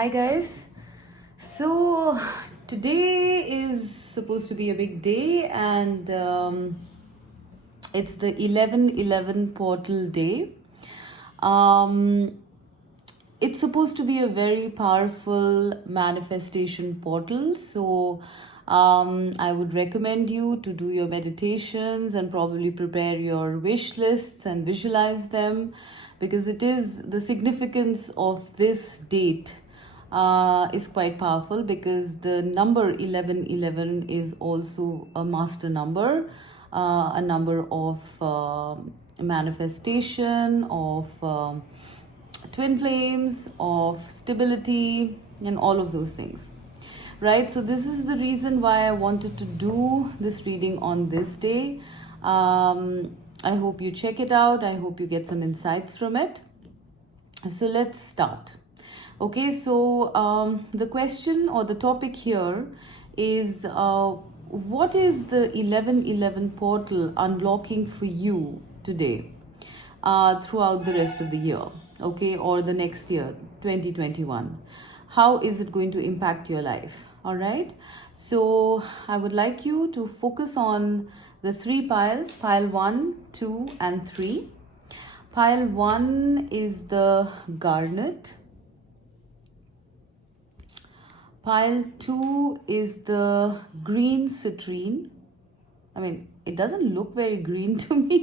Hi guys. So today is supposed to be a big day, and it's the 11/11 portal day. Um, it's supposed to be a very powerful manifestation portal. So I would recommend you to do your meditations and probably prepare your wish lists and visualize them, because it is the significance of this date is quite powerful, because the number 11/11 is also a master number, a number of manifestation, of twin flames, of stability, and all of those things. Right? So, this is the reason why I wanted to do this reading on this day. I hope you check it out. I hope you get some insights from it. So, let's start. Okay, so the question or the topic here is what is the 11/11 portal unlocking for you today throughout the rest of the year, okay, or the next year, 2021? How is it going to impact your life? All right, so I would like you to focus on the three piles, pile 1, 2, and 3. Pile 1 is the Garnet. Pile 2 is the green citrine. I mean, it doesn't look very green to me,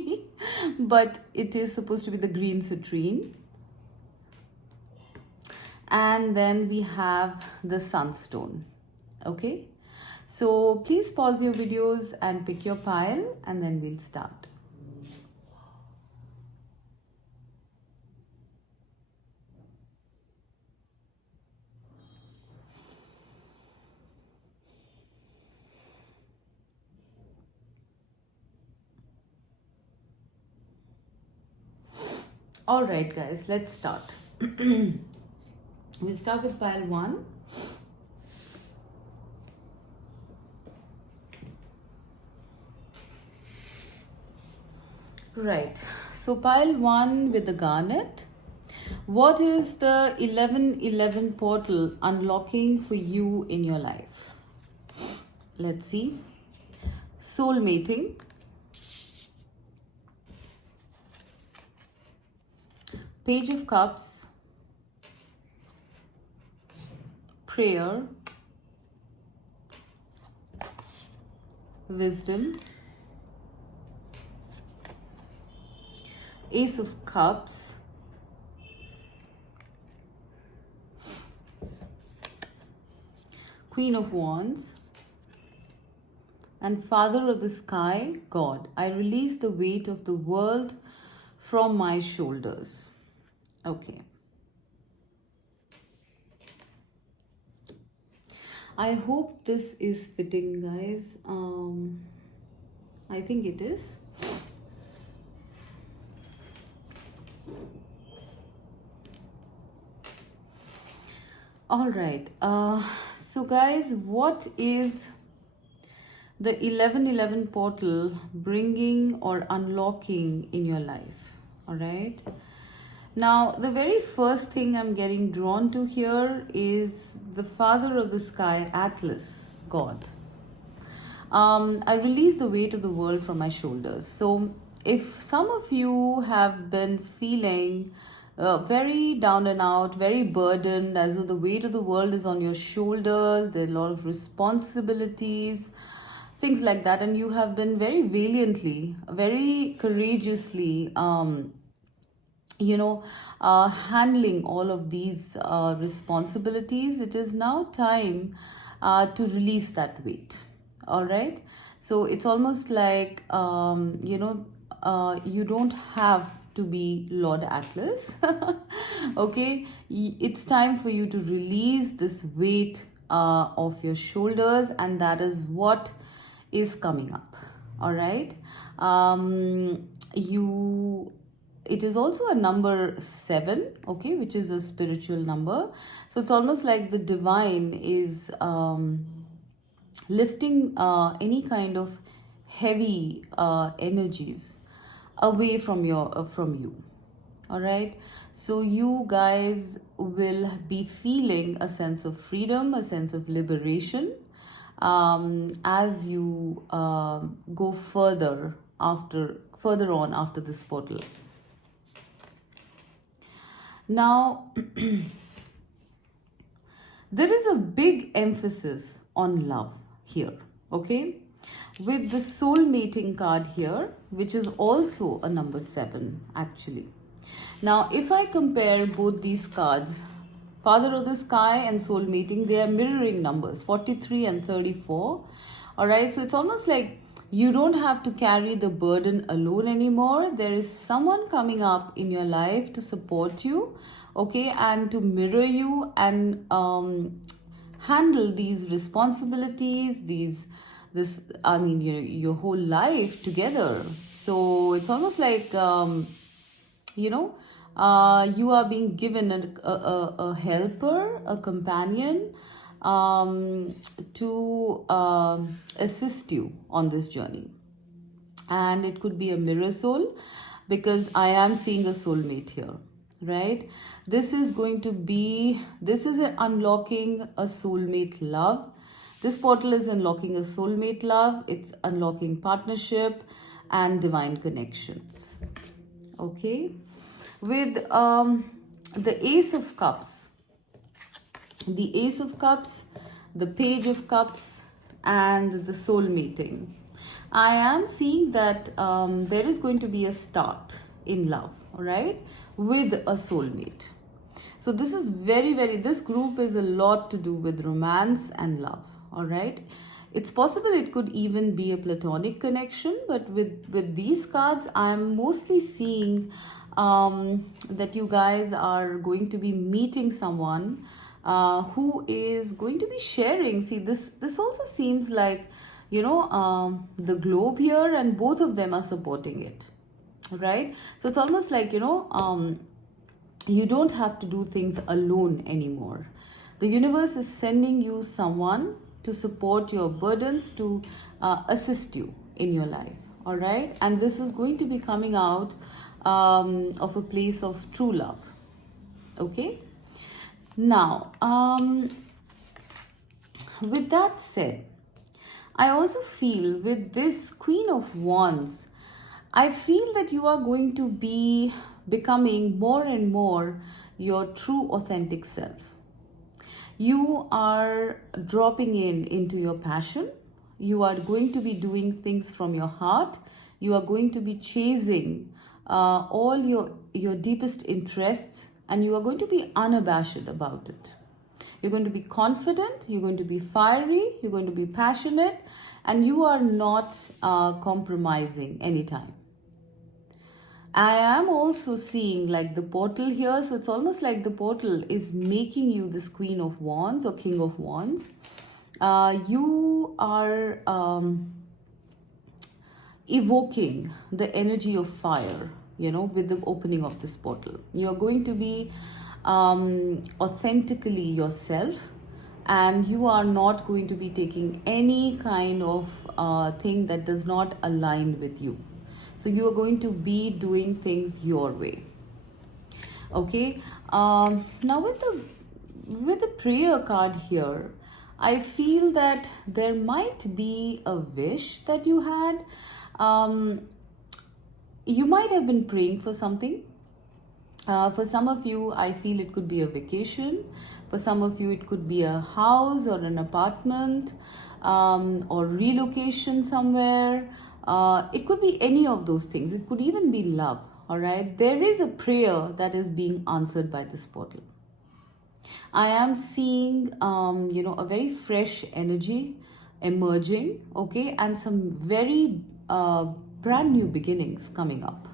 but it is supposed to be the green citrine. And then we have the Sunstone. Okay, so please pause your videos and pick your pile, and then we'll start. All right, guys, let's start. We'll start with pile 1. Right, so pile 1 with the Garnet. What is the 11/11 portal unlocking for you in your life? Let's see. Soul mating. Page of Cups. Prayer. Wisdom. Ace of Cups. Queen of Wands. And Father of the Sky, God. I release the weight of the world from my shoulders. Okay. I hope this is fitting, guys. I think it is. All right. So, guys, what is the 11/11 portal bringing or unlocking in your life? All right. Now, the very first thing I'm getting drawn to here is the Father of the Sky, Atlas, God. I release the weight of the world from my shoulders. So, if some of you have been feeling very down and out, very burdened, as though the weight of the world is on your shoulders, there are a lot of responsibilities, things like that, and you have been very valiantly, very courageously, handling all of these responsibilities, it is now time to release that weight. All right, so it's almost like you don't have to be Lord Atlas. Okay, it's time for you to release this weight of your shoulders, and that is what is coming up. All right, it is also a number 7, okay, which is a spiritual number. So it's almost like the divine is lifting any kind of heavy energies away from you. All right, so you guys will be feeling a sense of freedom, a sense of liberation, as you go further on after this portal. Now, there is a big emphasis on love here, okay? With the soul mating card here, which is also a number 7, actually. Now, if I compare both these cards, Father of the Sky and soul mating, they are mirroring numbers, 43 and 34. All right, so it's almost like you don't have to carry the burden alone anymore. There is someone coming up in your life to support you, okay, and to mirror you and handle these responsibilities, your whole life together. So it's almost like, you are being given a helper, a companion, to assist you on this journey. And it could be a mirror soul, because I am seeing a soulmate here, right? This is unlocking a soulmate love. This portal is unlocking a soulmate love. It's unlocking partnership and divine connections. Okay. With the Ace of Cups, the Page of Cups, and the soul mating, I am seeing that there is going to be a start in love, all right, with a soulmate. So this is this group is a lot to do with romance and love, all right. It's possible it could even be a platonic connection, but with these cards, I'm mostly seeing that you guys are going to be meeting someone who is going to be sharing. See, this also seems like, the globe here, and both of them are supporting it, right? So it's almost like, you don't have to do things alone anymore. The universe is sending you someone to support your burdens, to assist you in your life, all right? And this is going to be coming out of a place of true love, okay? Now, with that said, I also feel with this Queen of Wands, I feel that you are going to be becoming more and more your true authentic self. You are dropping into your passion. You are going to be doing things from your heart. You are going to be chasing all your deepest interests, and you are going to be unabashed about it. You're going to be confident, you're going to be fiery, you're going to be passionate, and you are not compromising anytime. I am also seeing like the portal here, so it's almost like the portal is making you this Queen of Wands or King of Wands. You are evoking the energy of fire, with the opening of this portal. You're going to be authentically yourself, and you are not going to be taking any kind of thing that does not align with you. So you are going to be doing things your way. Okay. Now with the prayer card here, I feel that there might be a wish that you had. You might have been praying for something. For some of you, I feel it could be a vacation. For some of you, it could be a house or an apartment, or relocation somewhere. It could be any of those things. It could even be love, all right? There is a prayer that is being answered by this portal. I am seeing, a very fresh energy emerging, okay? And some very brand new beginnings coming up.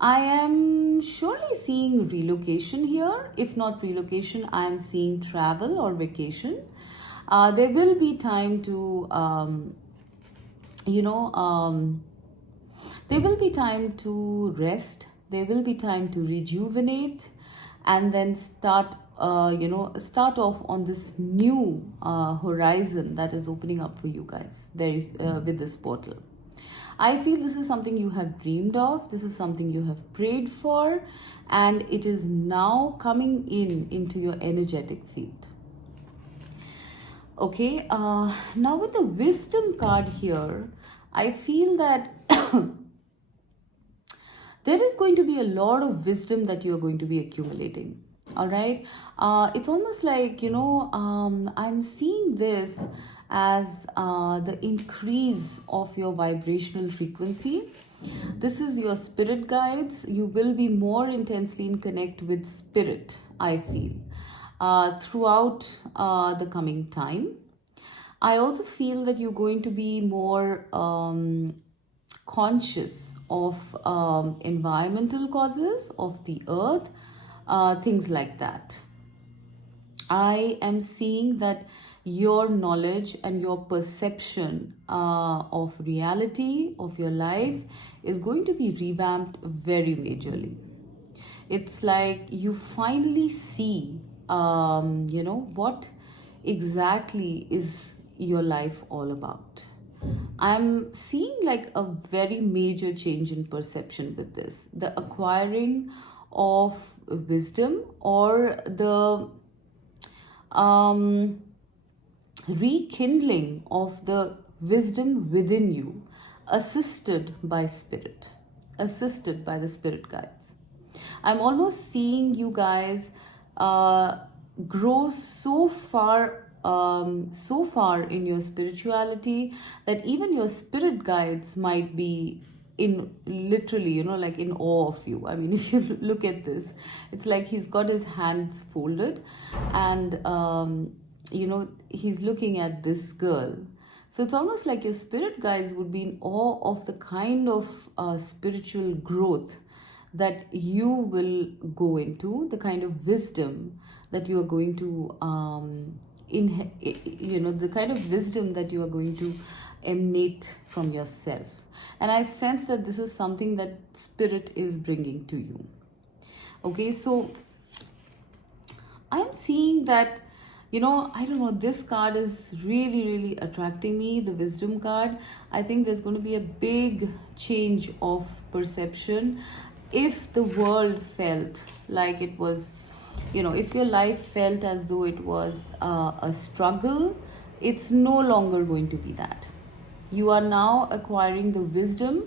I am surely seeing relocation here. If not relocation, I am seeing travel or vacation. There will be time to, there will be time to rest. There will be time to rejuvenate, and then start off on this new horizon that is opening up for you guys. There is with this portal. I feel this is something you have dreamed of, this is something you have prayed for, and it is now coming into your energetic field. Okay, now with the wisdom card here, I feel that there is going to be a lot of wisdom that you are going to be accumulating. All right, it's almost like, I'm seeing this as the increase of your vibrational frequency. This is your spirit guides. You will be more intensely in connect with spirit, I feel, throughout the coming time. I also feel that you're going to be more conscious of environmental causes of the earth, things like that. I am seeing that your knowledge and your perception of reality, of your life, is going to be revamped very majorly. It's like you finally see, what exactly is your life all about. I'm seeing like a very major change in perception with this. The acquiring of wisdom, or the rekindling of the wisdom within you, assisted by spirit, assisted by the spirit guides. I'm almost seeing you guys grow so far in your spirituality that even your spirit guides might be in literally, like in awe of you. I mean, if you look at this, it's like he's got his hands folded, and he's looking at this girl. So it's almost like your spirit guides would be in awe of the kind of spiritual growth that you will go into, the kind of wisdom that you are going to the kind of wisdom that you are going to emanate from yourself. And I sense that this is something that spirit is bringing to you. Okay, so I'm seeing that, I don't know, this card is really, really attracting me, the wisdom card. I think there's going to be a big change of perception. If the world felt like it was, if your life felt as though it was a struggle, it's no longer going to be that. You are now acquiring the wisdom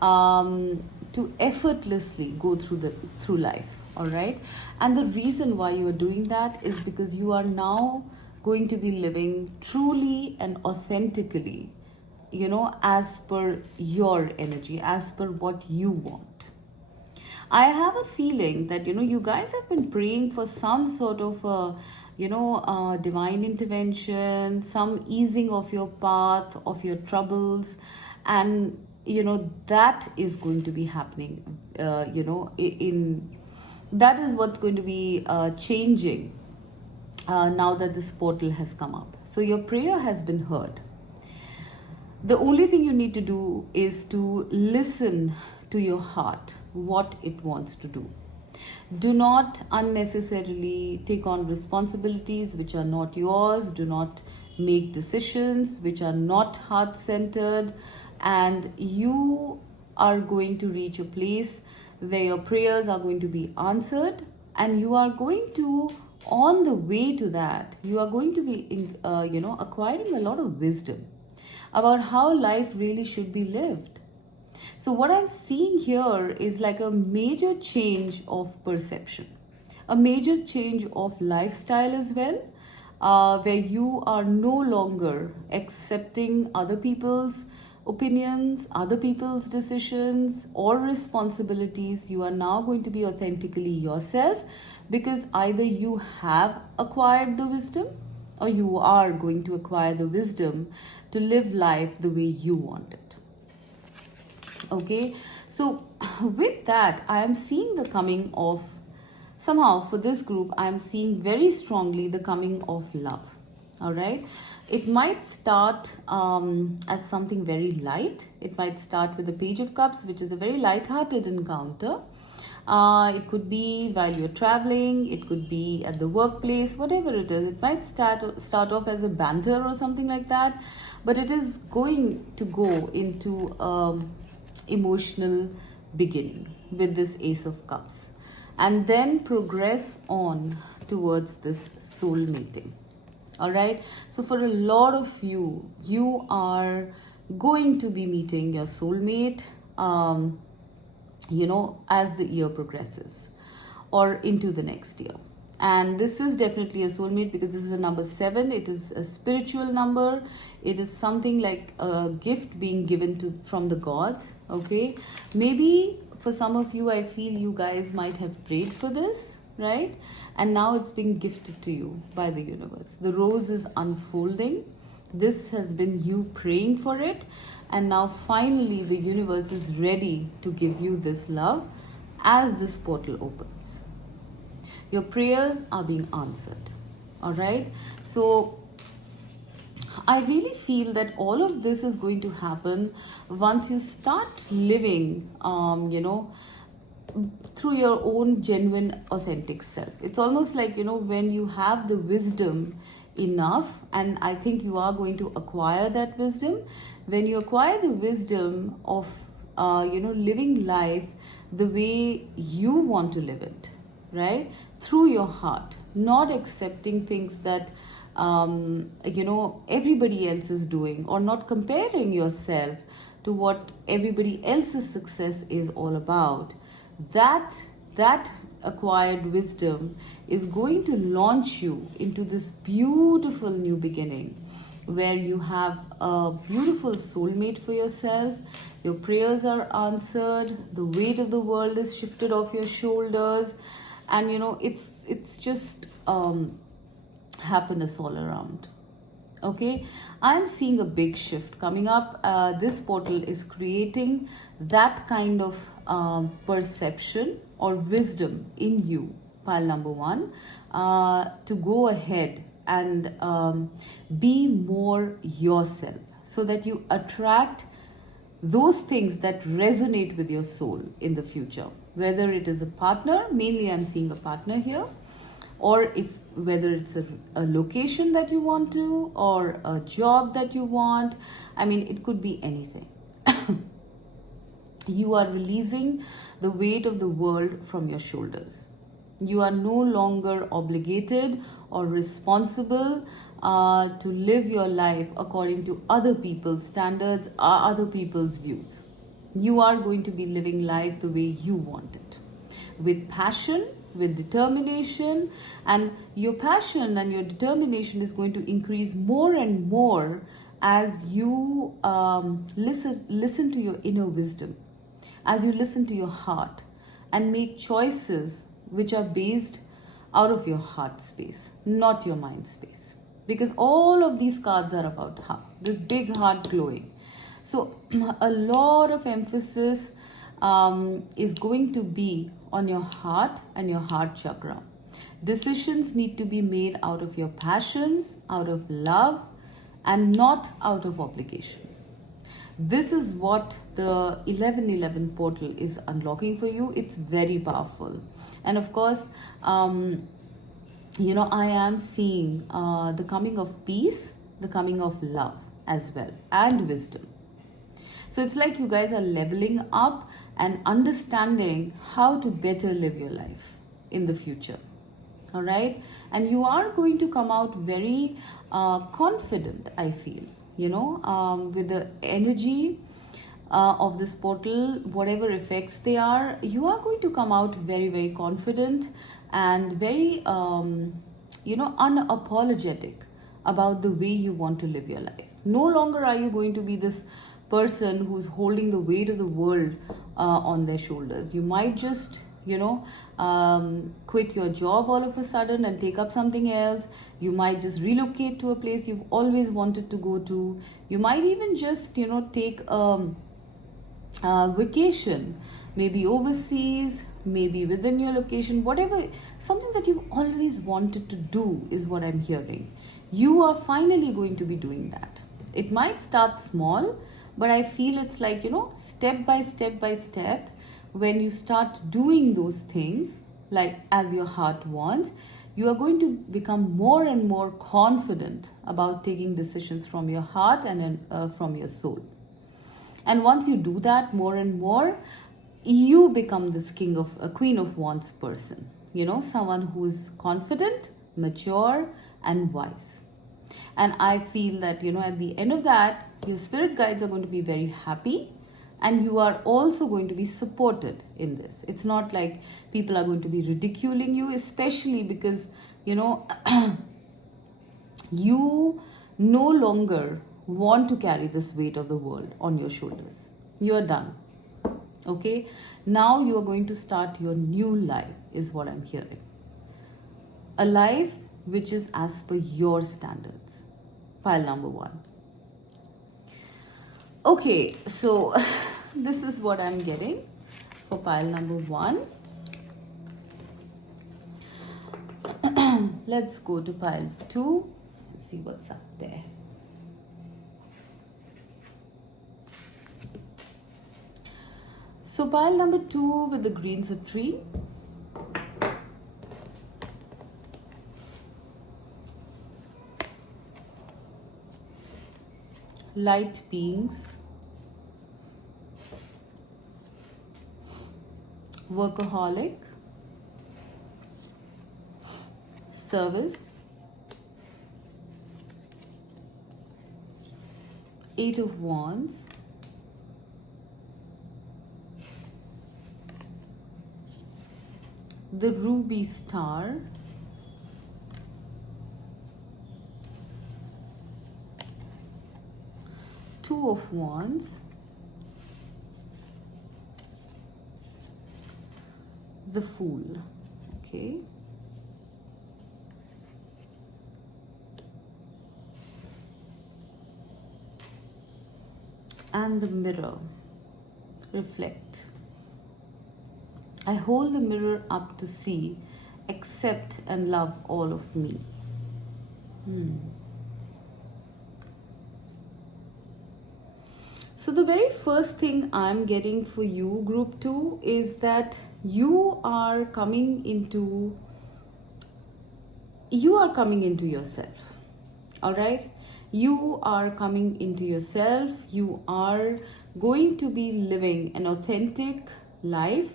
to effortlessly go through life. All right, and the reason why you are doing that is because you are now going to be living truly and authentically, as per your energy, as per what you want. I have a feeling that, you guys have been praying for some sort of divine intervention, some easing of your path, of your troubles, and that is going to be happening. That is what's going to be changing now that this portal has come up. So your prayer has been heard. The only thing you need to do is to listen to your heart, what it wants to do. Do not unnecessarily take on responsibilities which are not yours. Do not make decisions which are not heart-centered. And you are going to reach a place where your prayers are going to be answered, and you are going to, on the way to that, you are going to be acquiring a lot of wisdom about how life really should be lived. So what I'm seeing here is like a major change of perception, a major change of lifestyle as well, where you are no longer accepting other people's opinions, other people's decisions or responsibilities. You are now going to be authentically yourself, because either you have acquired the wisdom or you are going to acquire the wisdom to live life the way you want it. Okay, so with that, I am seeing the coming of, somehow for this group, I am seeing very strongly the coming of love. All right, it might start as something very light. It might start with the Page of Cups, which is a very light-hearted encounter. It could be while you're traveling, it could be at the workplace, whatever it is. It might start off as a banter or something like that, but it is going to go into emotional beginning with this Ace of Cups, and then progress on towards this soul meeting. All right, so for a lot of you, you are going to be meeting your soulmate, as the year progresses or into the next year. And this is definitely a soulmate because this is a number 7. It is a spiritual number. It is something like a gift being given from the gods. Okay, maybe for some of you, I feel you guys might have prayed for this, right? And now it's being gifted to you by the universe. The rose is unfolding. This has been you praying for it, and now finally the universe is ready to give you this love as this portal opens. Your prayers are being answered. All right, so I really feel that all of this is going to happen once you start living through your own genuine authentic self. It's almost like when you have the wisdom enough, and I think you are going to acquire that wisdom. When you acquire the wisdom of living life the way you want to live it, right, through your heart, not accepting things that everybody else is doing, or not comparing yourself to what everybody else's success is all about, that acquired wisdom is going to launch you into this beautiful new beginning where you have a beautiful soulmate for yourself. Your prayers are answered, the weight of the world is shifted off your shoulders, and it's just happiness all around. Okay, I'm seeing a big shift coming up. This portal is creating that kind of perception or wisdom in you, pile number 1, to go ahead and be more yourself, so that you attract those things that resonate with your soul in the future. Whether it is a partner, mainly I'm seeing a partner here, or whether it's a location that you want to, or a job that you want. I mean, it could be anything. You are releasing the weight of the world from your shoulders. You are no longer obligated or responsible to live your life according to other people's standards or other people's views. You are going to be living life the way you want it, with passion, with determination, and your passion and your determination is going to increase more and more as you listen to your inner wisdom, as you listen to your heart and make choices which are based out of your heart space, not your mind space. Because all of these cards are about heart, this big heart glowing. So a lot of emphasis is going to be on your heart and your heart chakra. Decisions need to be made out of your passions, out of love, and not out of obligation. This is what the 1111 portal is unlocking for you. It's very powerful. And of course, I am seeing the coming of peace, the coming of love as well, and wisdom. So it's like you guys are leveling up and understanding how to better live your life in the future. All right. And you are going to come out very confident, I feel, with the energy of this portal, whatever effects they are, you are going to come out very, very confident and very, unapologetic about the way you want to live your life. No longer are you going to be this person who's holding the weight of the world on their shoulders. You might just quit your job all of a sudden and take up something else. You might just relocate to a place you've always wanted to go to. You might even just take a vacation, maybe overseas, maybe within your location, whatever, something that you've always wanted to do is what I'm hearing. You are finally going to be doing that. It might start small, but I feel it's like step by step by step, when you start doing those things like as your heart wants, you are going to become more and more confident about taking decisions from your heart and from your soul. And once you do that more and more, you become this queen of wands person. Someone who's confident, mature, and wise. And I feel that, at the end of that, your spirit guides are going to be very happy, and you are also going to be supported in this. It's not like people are going to be ridiculing you, especially because, you no longer want to carry this weight of the world on your shoulders. You are done. Okay? Now you are going to start your new life, is what I'm hearing. A life which is as per your standards. Pile number 1. Okay, so this is what I'm getting for pile number 1. Let's go to pile 2 and see what's up there. So pile number 2 with the green citrine. Light beings. Workaholic. Service. 8 of Wands. The ruby star. Two of Wands. The Fool. Okay. And the Mirror. Reflect. I hold the mirror up to see, accept and love all of me. So the very first thing I'm getting for you, group 2, is that you are coming into yourself. All right? You are coming into yourself. You are going to be living an authentic life.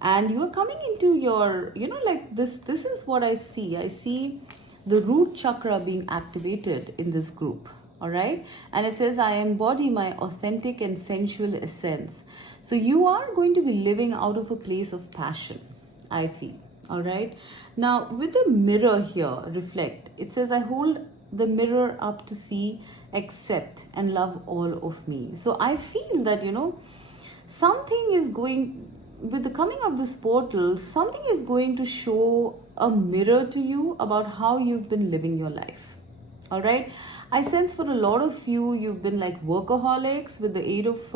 And you are coming into your, like this is what I see. I see the root chakra being activated in this group. All right. And it says, I embody my authentic and sensual essence. So you are going to be living out of a place of passion, I feel. All right. Now with the mirror here, reflect. It says, I hold the mirror up to see, accept and love all of me. So I feel that, something is going, with the coming of this portal, something is going to show a mirror to you about how you've been living your life. All right. I sense for a lot of you, you've been like workaholics with the 8 of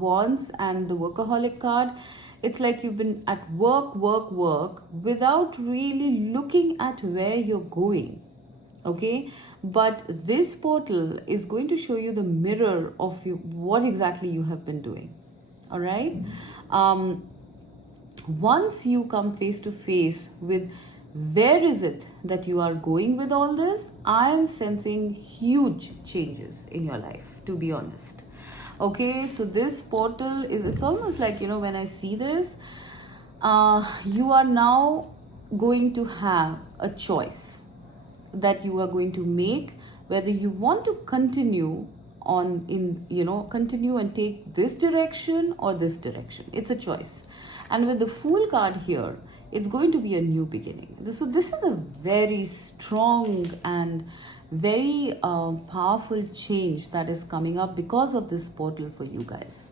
Wands and the workaholic card. It's like you've been at work without really looking at where you're going. Okay. But this portal is going to show you the mirror of what exactly you have been doing. All right. Once you come face to face with where is it that you are going with all this, I am sensing huge changes in your life, to be honest. Okay, so this portal it's almost like, when I see this, you are now going to have a choice that you are going to make, whether you want to continue continue and take this direction or this direction. It's a choice. And with the Fool card here, it's going to be a new beginning. So this is a very strong and very powerful change that is coming up because of this portal for you guys.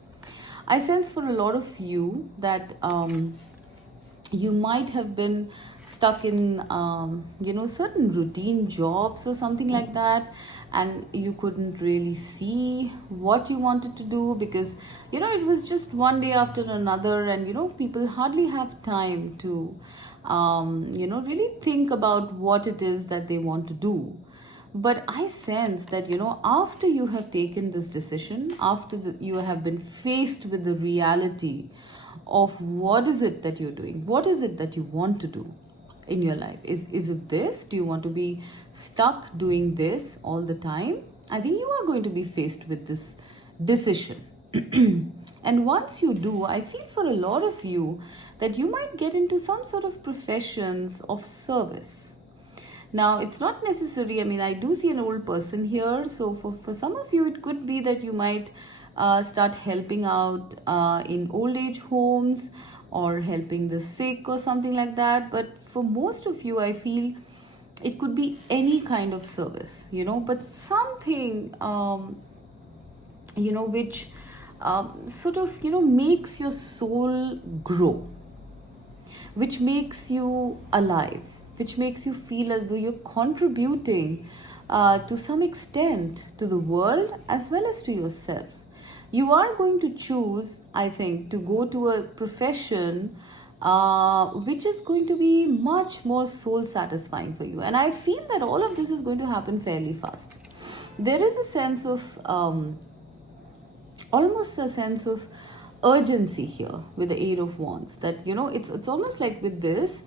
I sense for a lot of you that you might have been stuck in certain routine jobs or something like that, and you couldn't really see what you wanted to do because it was just one day after another, and people hardly have time to really think about what it is that they want to do. But I sense that after you have taken this decision, after you have been faced with the reality of what is it that you're doing, what is it that you want to do in your life. Is it this? Do you want to be stuck doing this all the time? I think you are going to be faced with this decision. And once you do, I feel for a lot of you that you might get into some sort of professions of service. Now, it's not necessary, I mean, I do see an old person here, so for some of you, it could be that you might start helping out in old age homes or helping the sick or something like that. But for most of you, I feel it could be any kind of service, but something, which sort of, makes your soul grow, which makes you alive, which makes you feel as though you're contributing to some extent to the world as well as to yourself. You are going to choose, I think, to go to a profession which is going to be much more soul satisfying for you. And I feel that all of this is going to happen fairly fast. There is a sense of, almost a sense of urgency here with the Eight of Wands, that, it's almost like with this,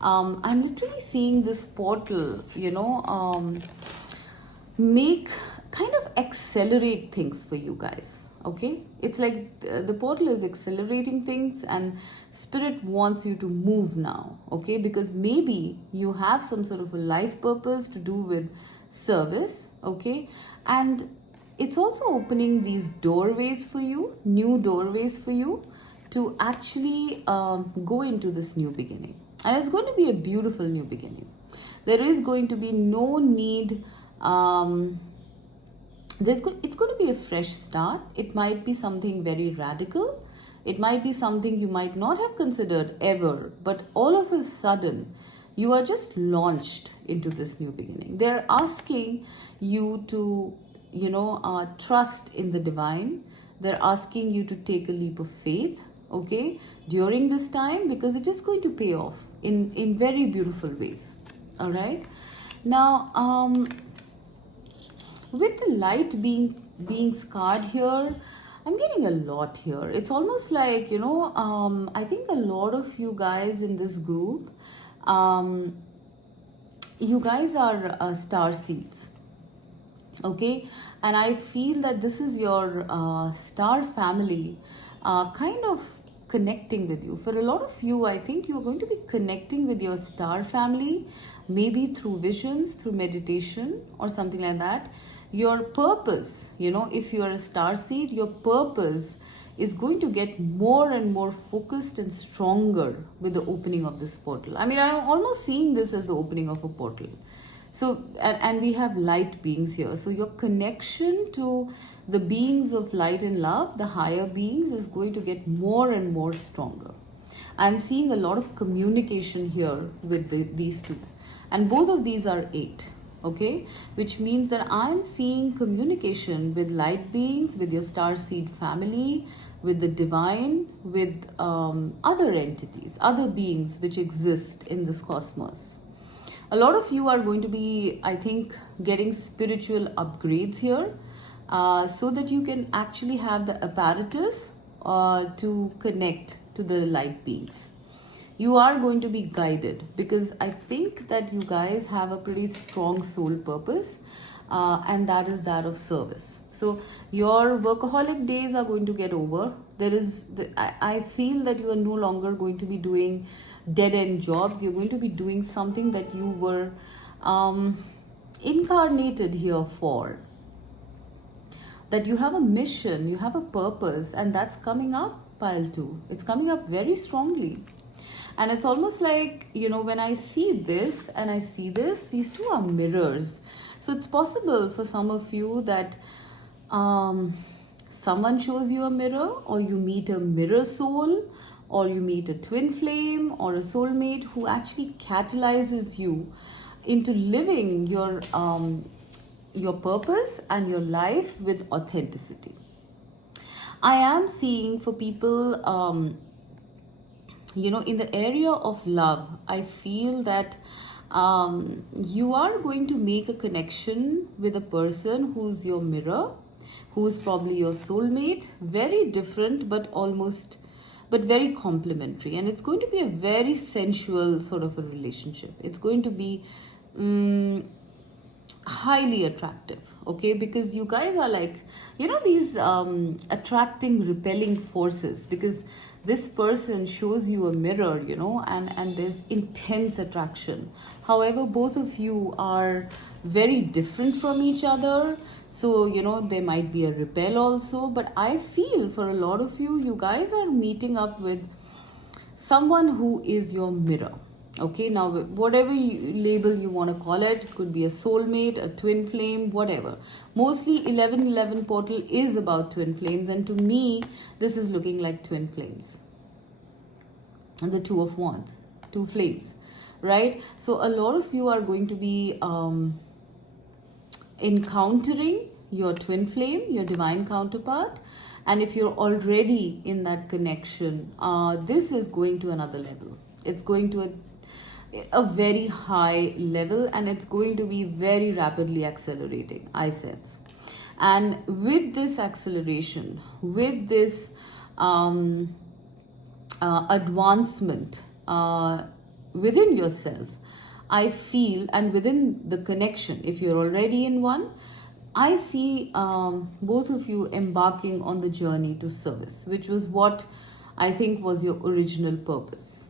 I'm literally seeing this portal, make kind of accelerate things for you guys. Okay, it's like the portal is accelerating things, and spirit wants you to move now. Okay, because maybe you have some sort of a life purpose to do with service. Okay, and it's also opening these doorways for you, new doorways for you to actually go into this new beginning. And it's going to be a beautiful new beginning. There is going to be no need. It's going to be a fresh start. It might be something very radical. It might be something you might not have considered ever, but all of a sudden, you are just launched into this new beginning. They're asking you to, trust in the divine. They're asking you to take a leap of faith, okay, during this time, because it is going to pay off in very beautiful ways. All right. Now, with the light being scarred here, I'm getting a lot here. It's almost like, I think a lot of you guys in this group, you guys are star seeds. Okay, and I feel that this is your star family kind of connecting with you. For a lot of you, I think you're going to be connecting with your star family, maybe through visions, through meditation or something like that. Your purpose, if you are a star seed, your purpose is going to get more and more focused and stronger with the opening of this portal. I mean, I'm almost seeing this as the opening of a portal. So, and we have light beings here. So your connection to the beings of light and love, the higher beings, is going to get more and more stronger. I'm seeing a lot of communication here with these two. And both of these are 8. Okay, which means that I'm seeing communication with light beings, with your star seed family, with the divine, with other entities, other beings which exist in this cosmos. A lot of you are going to be, I think, getting spiritual upgrades here, so that you can actually have the apparatus to connect to the light beings. You are going to be guided, because I think that you guys have a pretty strong soul purpose, and that is that of service. So your workaholic days are going to get over. I feel that you are no longer going to be doing dead-end jobs. You're going to be doing something that you were incarnated here for. That you have a mission, you have a purpose, and that's coming up, pile 2. It's coming up very strongly. And it's almost like, when I see this and I see this, these two are mirrors. So it's possible for some of you that someone shows you a mirror, or you meet a mirror soul, or you meet a twin flame or a soulmate who actually catalyzes you into living your purpose and your life with authenticity. I am seeing for people, in the area of love, I feel that you are going to make a connection with a person who's your mirror, who's probably your soulmate, very different but almost but very complementary, and it's going to be a very sensual sort of a relationship. It's going to be highly attractive, okay, because you guys are like, these attracting, repelling forces, because this person shows you a mirror, and there's intense attraction. However, both of you are very different from each other, so there might be a repel also. But I feel for a lot of you, you guys are meeting up with someone who is your mirror. Okay, now whatever label you want to call it, could be a soulmate, a twin flame, whatever. Mostly 1111 portal is about twin flames, and to me, this is looking like twin flames. And the Two of Wands, two flames, right? So a lot of you are going to be encountering your twin flame, your divine counterpart. And if you're already in that connection, this is going to another level. It's going to a very high level, and it's going to be very rapidly accelerating, I sense. And with this acceleration, with this advancement within yourself, I feel, and within the connection, if you're already in one, I see both of you embarking on the journey to service, which was what I think was your original purpose.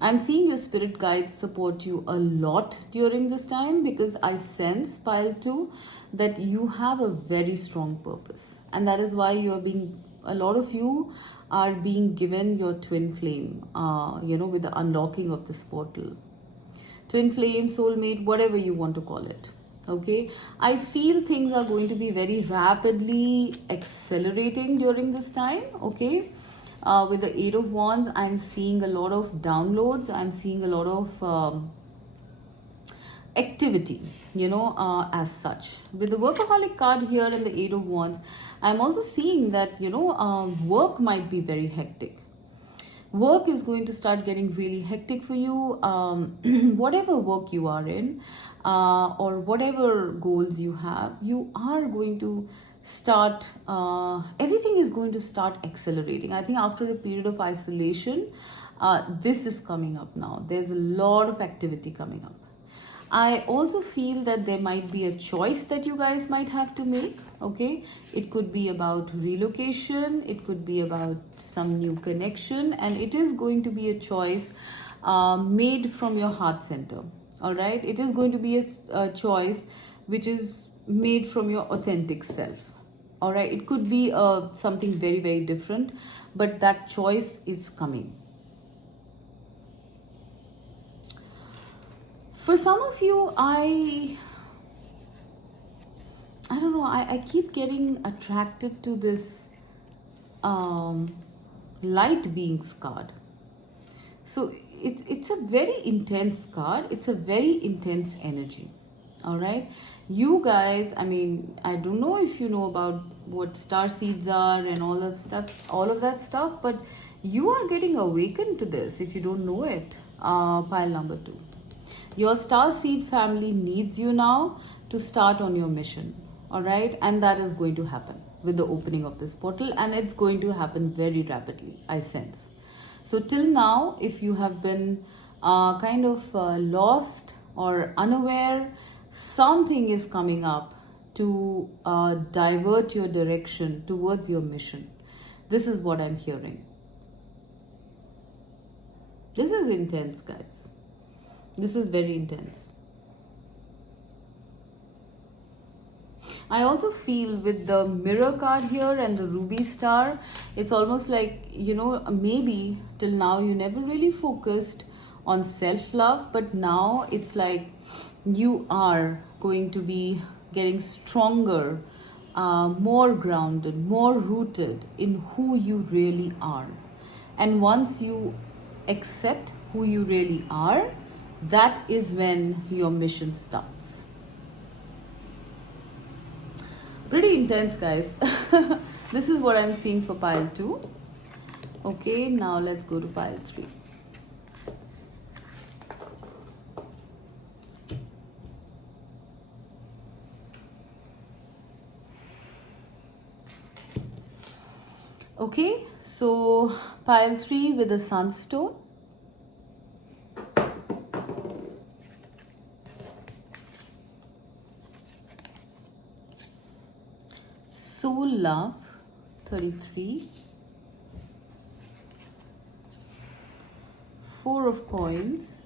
I'm seeing your spirit guides support you a lot during this time, because I sense, pile 2, that you have a very strong purpose. And that is why a lot of you are being given your twin flame, with the unlocking of this portal. Twin flame, soulmate, whatever you want to call it. Okay, I feel things are going to be very rapidly accelerating during this time. Okay, with the Eight of Wands, I'm seeing a lot of downloads. I'm seeing a lot of activity, as such. With the workaholic card here and the Eight of Wands, I'm also seeing that, work might be very hectic. Work is going to start getting really hectic for you. Whatever work you are in, or whatever goals you have, you are going to start, everything is going to start accelerating. I think after a period of isolation, this is coming up now. There's a lot of activity coming up. I also feel that there might be a choice that you guys might have to make. Okay, it could be about relocation, it could be about some new connection, and it is going to be a choice made from your heart center. All right, it is going to be a choice which is made from your authentic self. All right, it could be something very, very different, but that choice is coming. For some of you, I don't know, I keep getting attracted to this light beings card. So it's a very intense card. It's a very intense energy. All right. You guys, I mean, I don't know if you know about what star seeds are and all of that stuff, but you are getting awakened to this if you don't know it. Pile number 2. Your star seed family needs you now to start on your mission. All right. And that is going to happen with the opening of this portal, and it's going to happen very rapidly, I sense. So till now, if you have been kind of lost or unaware, something is coming up to divert your direction towards your mission. This is what I'm hearing. This is intense, guys. This is very intense. I also feel with the mirror card here and the ruby star, it's almost like, maybe till now you never really focused on self-love, but now it's like you are going to be getting stronger, more grounded, more rooted in who you really are. And once you accept who you really are, that is when your mission starts. Pretty intense, guys. This is what I'm seeing for pile 2. Okay, now let's go to pile 3. Okay, so pile 3 with the Sunstone. Soul Love, 33. 4 of Coins.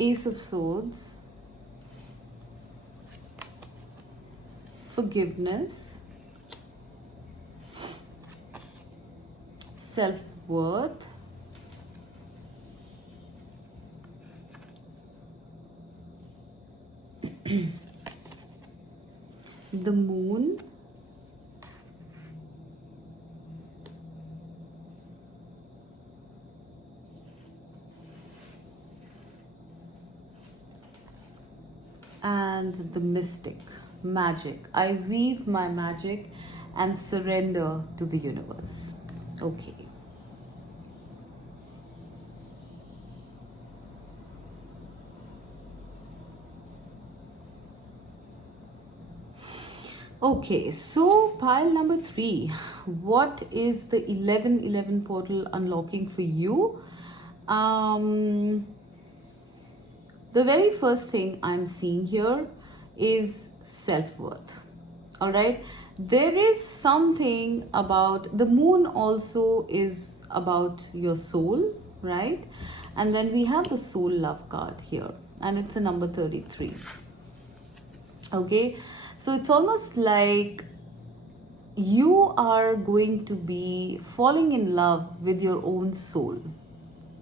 Ace of Swords. Forgiveness. Self-worth. The Moon. And the Mystic. Magic. I weave my magic and surrender to the universe. Okay. Okay, so pile number 3. What is the 1111 portal unlocking for you? The very first thing I'm seeing here is self-worth. All right, there is something about the Moon, also is about your soul, right? And then we have the Soul Love card here, and it's a number 33. Okay, so it's almost like you are going to be falling in love with your own soul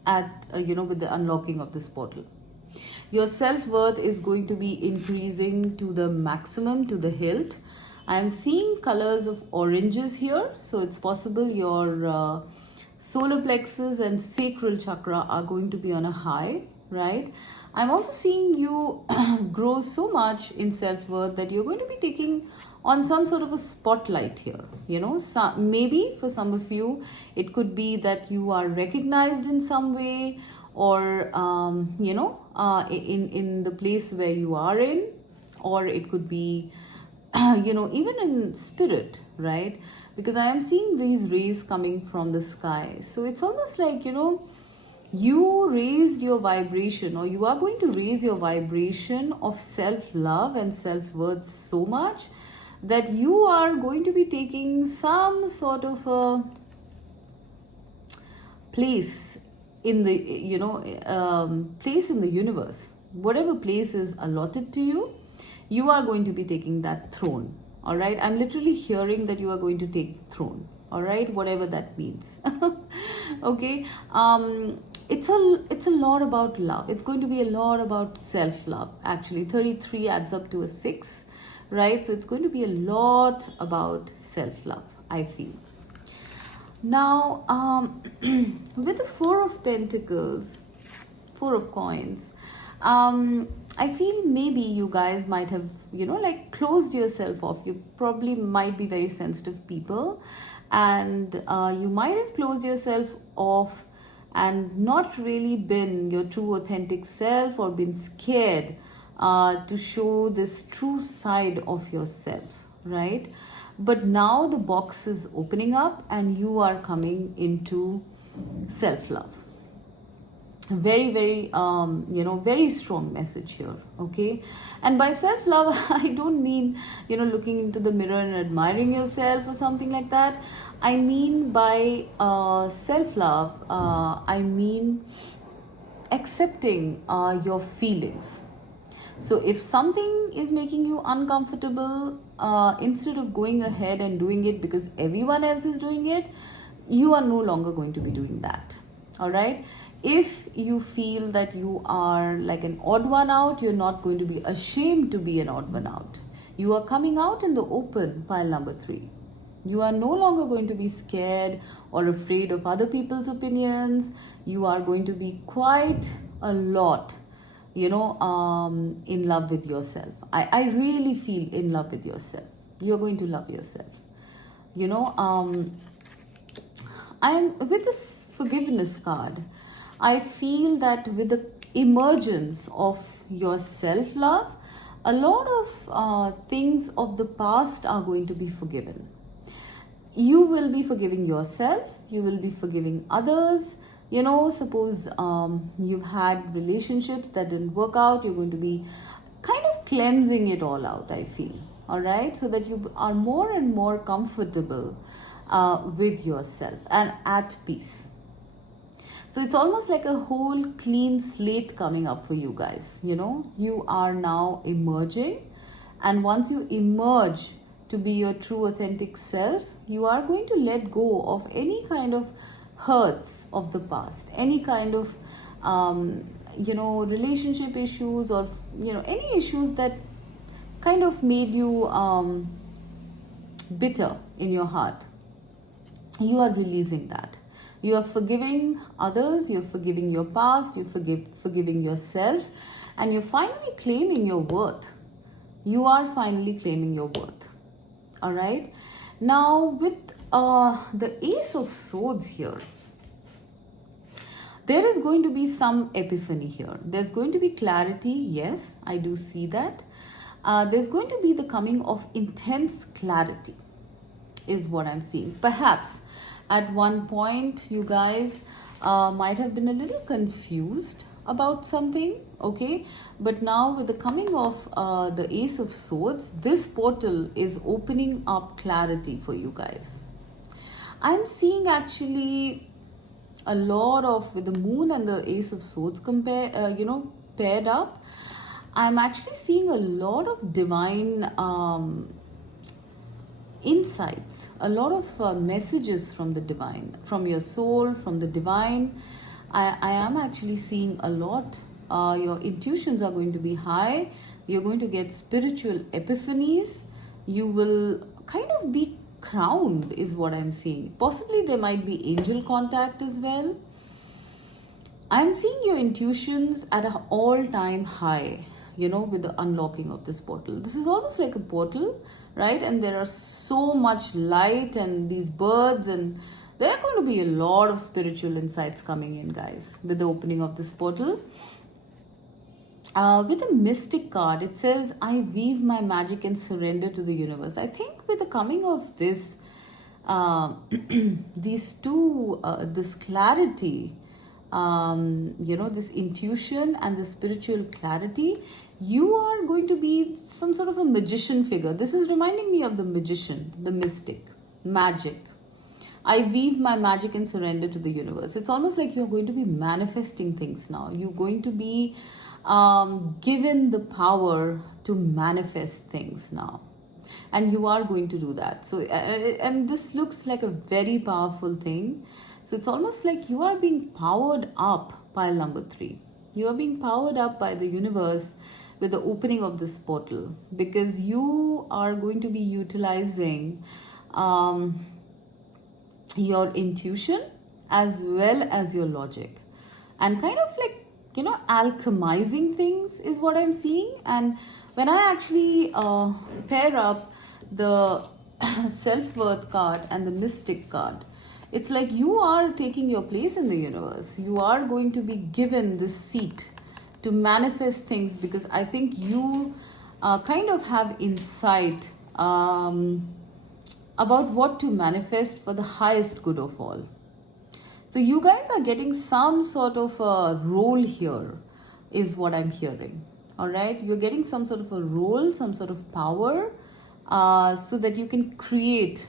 at with the unlocking of this portal. Your self-worth is going to be increasing to the maximum, to the hilt. I am seeing colors of oranges here, so it's possible your solar plexus and sacral chakra are going to be on a high, right? I'm also seeing you grow so much in self-worth that you're going to be taking on some sort of a spotlight here. Maybe for some of you, it could be that you are recognized in some way, or in the place where you are in, or it could be even in spirit, right? Because I am seeing these rays coming from the sky. So it's almost like you raised your vibration, or you are going to raise your vibration of self-love and self-worth so much that you are going to be taking some sort of a place in the place in the universe. Whatever place is allotted to you, you are going to be taking that throne. All right, I'm literally hearing that you are going to take throne. All right, whatever that means. Okay, it's a lot about love. It's going to be a lot about self-love. Actually, 33 adds up to a 6, right? So it's going to be a lot about self-love, I feel. Now, with the 4 of Pentacles, 4 of Coins, I feel maybe you guys might have, closed yourself off. You probably might be very sensitive people, and you might have closed yourself off and not really been your true authentic self, or been scared to show this true side of yourself, right? But now the box is opening up and you are coming into self-love. Very, very, very strong message here, okay? And by self-love, I don't mean, looking into the mirror and admiring yourself or something like that. I mean by self-love, I mean accepting your feelings. So if something is making you uncomfortable, instead of going ahead and doing it because everyone else is doing it, you are no longer going to be doing that. All right. If you feel that you are like an odd one out, you're not going to be ashamed to be an odd one out. You are coming out in the open, pile number 3. You are no longer going to be scared or afraid of other people's opinions. You are going to be quite a lot in love with yourself. I really feel in love with yourself. You're going to love yourself. I'm with this forgiveness card. I feel that with the emergence of your self-love, a lot of things of the past are going to be forgiven. You will be forgiving yourself, you will be forgiving others. Suppose you've had relationships that didn't work out, you're going to be kind of cleansing it all out, I feel. All right, so that you are more and more comfortable with yourself and at peace. So it's almost like a whole clean slate coming up for you guys. You are now emerging, and once you emerge to be your true authentic self, you are going to let go of any kind of hurts of the past, any kind of relationship issues, or any issues that kind of made you bitter in your heart. You are releasing that. You are forgiving others, you're forgiving your past, you're forgiving yourself, and you're finally claiming your worth. You are finally claiming your worth. All right. Now with the Ace of Swords here, there is going to be some epiphany here. There's going to be clarity. Yes, I do see that. There's going to be the coming of intense clarity is what I'm seeing. Perhaps at one point you guys might have been a little confused about something, okay? But now with the coming of the Ace of Swords, this portal is opening up clarity for you guys. I'm seeing actually a lot of, with the Moon and the Ace of Swords paired up, I'm actually seeing a lot of divine insights, a lot of messages from the divine, from your soul, from the divine. I am actually seeing a lot. Your intuitions are going to be high. You're going to get spiritual epiphanies. You will kind of be crowned is what I'm seeing. Possibly there might be angel contact as well. I'm seeing your intuitions at an all-time high, with the unlocking of this portal. This is almost like a portal, right? And there are so much light and these birds, and there are going to be a lot of spiritual insights coming in, guys, with the opening of this portal. With the Mystic card, it says, I weave my magic and surrender to the universe. I think with the coming of this, these two, this clarity, this intuition and the spiritual clarity, you are going to be some sort of a magician figure. This is reminding me of the magician, the mystic, magic. I weave my magic and surrender to the universe. It's almost like you're going to be manifesting things now. You're going to be given the power to manifest things now. And you are going to do that. So, and this looks like a very powerful thing. So it's almost like you are being powered up, pile number 3. You are being powered up by the universe with the opening of this portal, because you are going to be utilizing your intuition as well as your logic, and kind of like, alchemizing things is what I'm seeing. And when I actually pair up the self-worth card and the Mystic card, it's like you are taking your place in the universe. You are going to be given this seat to manifest things, because I think you kind of have insight about what to manifest for the highest good of all. So you guys are getting some sort of a role here is what I'm hearing. All right. You're getting some sort of a role, some sort of power, so that you can create,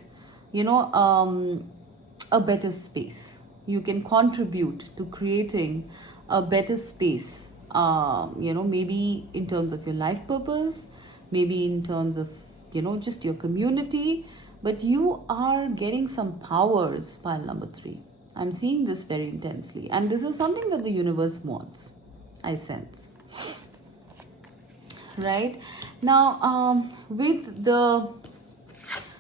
a better space. You can contribute to creating a better space, maybe in terms of your life purpose, maybe in terms of, just your community, but you are getting some powers, pile number 3. I'm seeing this very intensely, and this is something that the universe wants, I sense. Right now, with the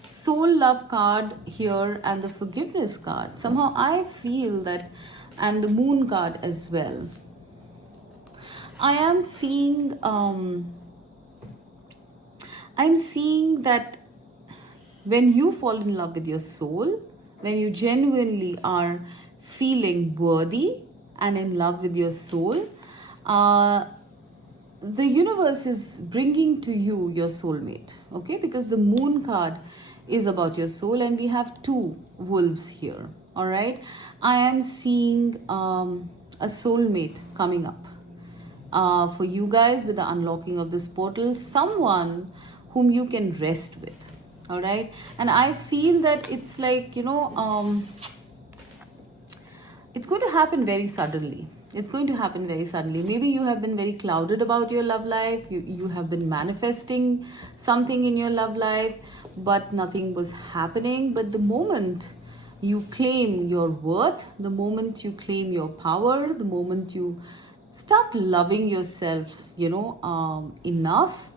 soul love card here and the forgiveness card, somehow I feel that, and the moon card as well, I am seeing that when you fall in love with your soul, when you genuinely are feeling worthy and in love with your soul, the universe is bringing to you your soulmate, okay? Because the moon card is about your soul, and we have two wolves here, all right? I am seeing a soulmate coming up for you guys with the unlocking of this portal, someone whom you can rest with, all right? And I feel that it's like, it's going to happen very suddenly. It's going to happen very suddenly. Maybe you have been very clouded about your love life. You have been manifesting something in your love life, but nothing was happening. But the moment you claim your worth, the moment you claim your power, the moment you start loving yourself, enough,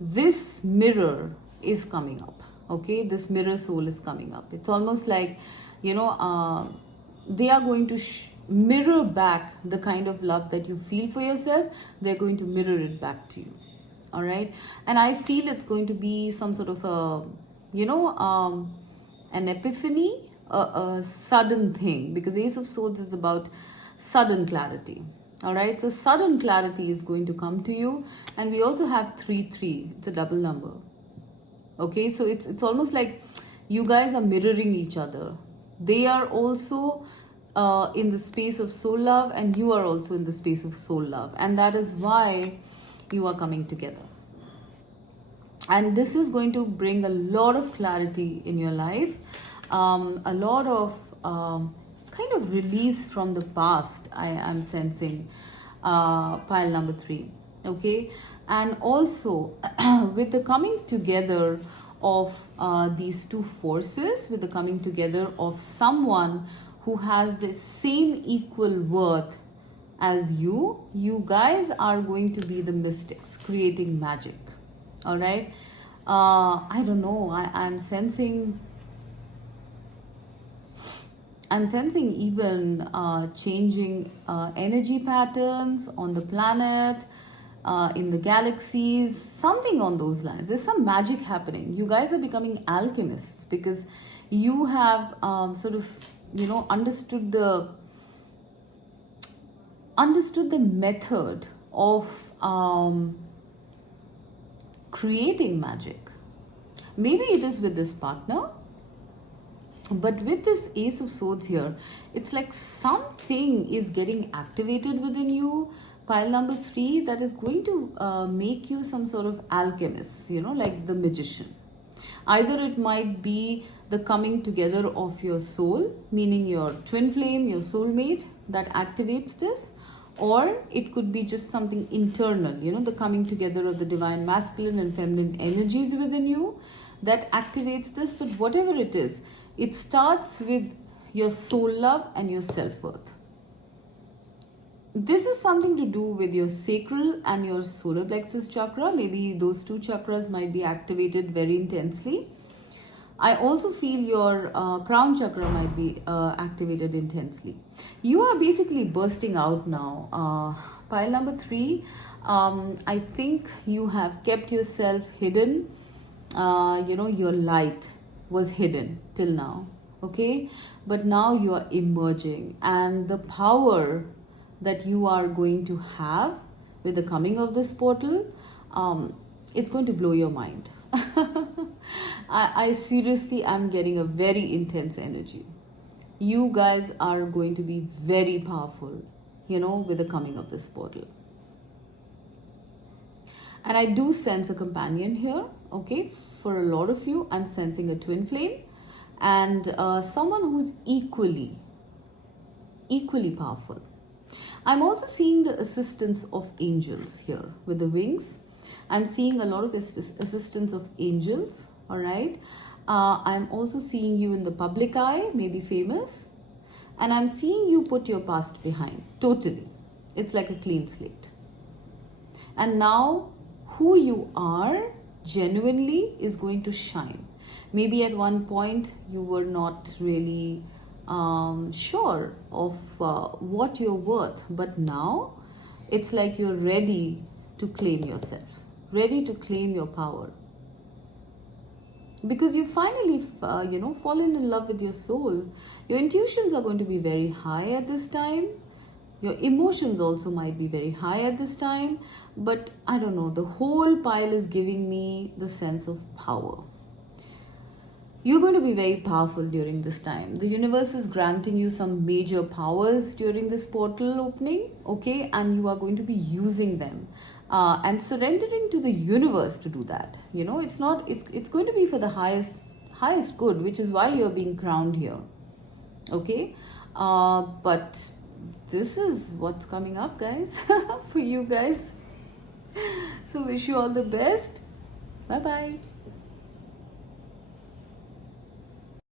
this mirror is coming up, okay? This mirror soul is coming up. It's almost like, they are going to mirror back the kind of love that you feel for yourself. They're going to mirror it back to you, all right? And I feel it's going to be some sort of an epiphany, a sudden thing, because Ace of Swords is about sudden clarity, all right? So sudden clarity is going to come to you. And we also have 3-3. It's a double number, okay? So it's almost like you guys are mirroring each other. They are also in the space of soul love, and you are also in the space of soul love, and that is why you are coming together. And this is going to bring a lot of clarity in your life, a lot of kind of release from the past. I am sensing pile number 3, okay? And also with the coming together of these two forces, with the coming together of someone who has the same equal worth as you guys are going to be the mystics creating magic, all right? I don't know, I'm sensing even changing energy patterns on the planet, in the galaxies, something on those lines. There's some magic happening. You guys are becoming alchemists because you have sort of, understood the method of creating magic. Maybe it is with this partner, but with this Ace of Swords here, it's like something is getting activated within you, pile number 3, that is going to make you some sort of alchemist, like the magician. Either it might be the coming together of your soul, meaning your twin flame, your soulmate, that activates this, or it could be just something internal, the coming together of the divine masculine and feminine energies within you that activates this. But whatever it is, it starts with your soul love and your self-worth. This is something to do with your sacral and your solar plexus chakra. Maybe those two chakras might be activated very intensely. I also feel your crown chakra might be activated intensely. You are basically bursting out now. Pile number 3, I think you have kept yourself hidden. Your light was hidden till now, okay? But now you are emerging, and the power that you are going to have with the coming of this portal, it's going to blow your mind. I seriously am getting a very intense energy. You guys are going to be very powerful, with the coming of this portal. And I do sense a companion here, okay? For a lot of you, I'm sensing a twin flame and someone who's equally powerful. I'm also seeing the assistance of angels here with the wings. I'm seeing a lot of assistance of angels, all right? I'm also seeing you in the public eye, maybe famous. And I'm seeing you put your past behind, totally. It's like a clean slate. And now who you are genuinely is going to shine. Maybe at one point you were not really sure of what you're worth, but now it's like you're ready to claim yourself, ready to claim your power, because you finally fallen in love with your soul. Your intuitions are going to be very high at this time. Your emotions also might be very high at this time, but I don't know, the whole pile is giving me the sense of power. You're going to be very powerful during this time. The universe is granting you some major powers during this portal opening, okay? And you are going to be using them and surrendering to the universe to do that. You know, it's going to be for the highest good, which is why you're being crowned here, okay? But this is what's coming up, guys, for you guys. So wish you all the best. Bye bye.